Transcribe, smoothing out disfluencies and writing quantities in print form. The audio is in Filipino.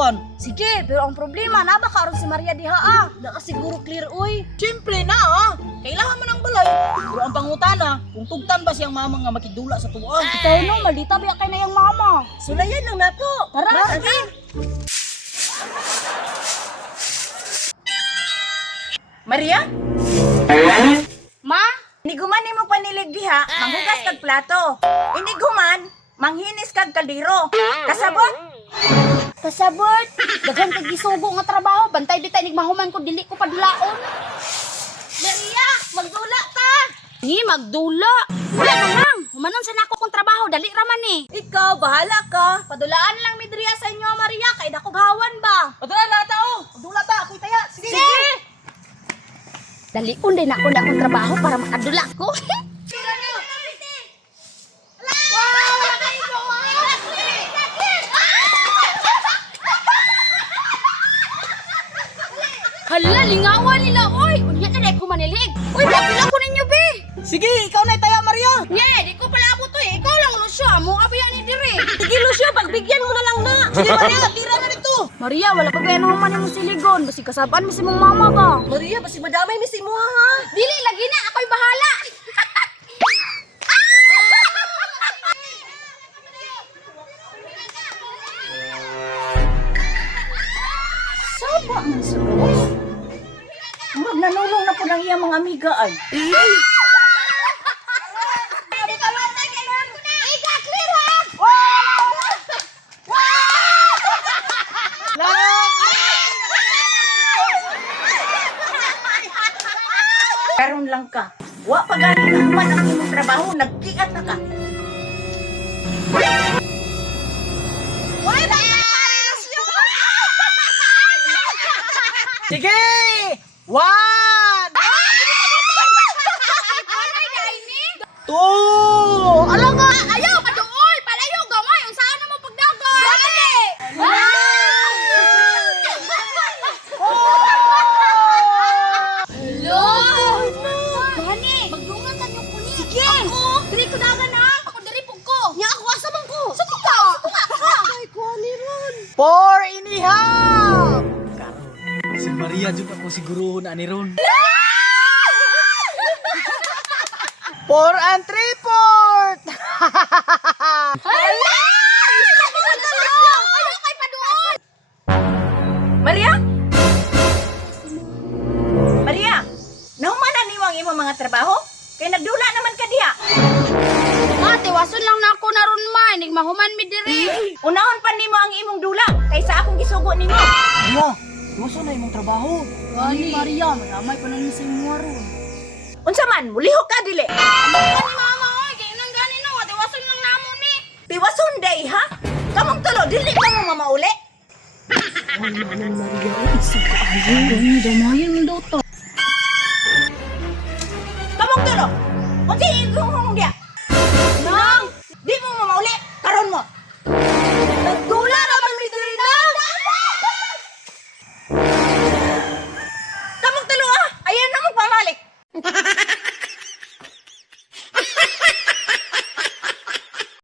tutawan. Sige, pero ang problema na ba karon si Maria diha ah? Da ka siguro clear uy. Siyempre na kailangan mo ng balay. Pero ang pangutana, kung tugtan ba siyang mama nga makidula sa tuwan? Ikaw no, maldita biya kay na yung mama. Sulayan lang nato. Tara, sige. Maria, Ma, iniguman nimo panilig diha, manghugas kag plato. Iniguman, manghinis kag kaldero. Kasabot? kasabot. Daghan kag gisugo nga trabaho, bantay bitay nigmahuman ko dili ko padulaon. Maria, magdula ta. Ni magdula. Wala na lang. Humanon sa nako kong trabaho, dali ra man ni. Ikaw, bahala ka. Padulaan lang midriya sa inyo Maria kay dako gawan ba. Padula na tao. Padula ta, ako'y taya. Sige. Daliun din ako na akong trabaho para makadula ko. Hala, lingawan nila, oy! Unya na dahil ko manilig. Uy, lapila ko ninyo, be! Sige, ikaw na taya, Maria. Nye, di ko pala abot to eh. Ikaw lang, Lucio. Amo, abayan ni Dire. Sige, Lucio, pagbigyan mo na lang na. Sige, Maria, tira na dito. Maria, wala pa ba yan naman yung siligon? Basi kasabaan mo si mong mama ba? Maria, basi madamay mi si mo ha. Dili, lagi na. Ako'y bahala. Saba man sa Diyos. Murag nanulong na po ng iyang mga amiga ay. Karon lang ka. Wa pa gani na human ang imong trabaho, nagkiat na ka. Sige! One! Two! Alam nga! Ayaw, paduol! Palayo, gamay! Ang saan naman pagdagan? Dali! Hello! Gani! Magdungan ka niyo po ni. Sige! Ako! Diri ko dagan ha! Ako diri po ko! Nya ako asabang ko! Suko ka! Suko ka! Ay, ko ni ron! 4 and a half! Si Maria juga ko siguro na ni Ron. 4 and 3/4! Hala! Ayaw kay paduol! Maria? Maria, nahumanan niyo ang imong mga trabaho? Kay nagdula naman ka diha. Ate, wason lang na ako na ron ma. Nigmahuman mi diri. Unahon pa nimo ang imong dula kaysa akong gisugo nimo. Maria, iwaso na imong trabaho. Gani, Maria, maramay pa nang sa inyo ron. Unsa man, mulihok ka dili. Gani, mama, oy, kaya nang gani no. Ate, wason lang namo ni. Piwason day ha? Kamong tulo dili ka mo mamauli. Gani, damayan mo daw to.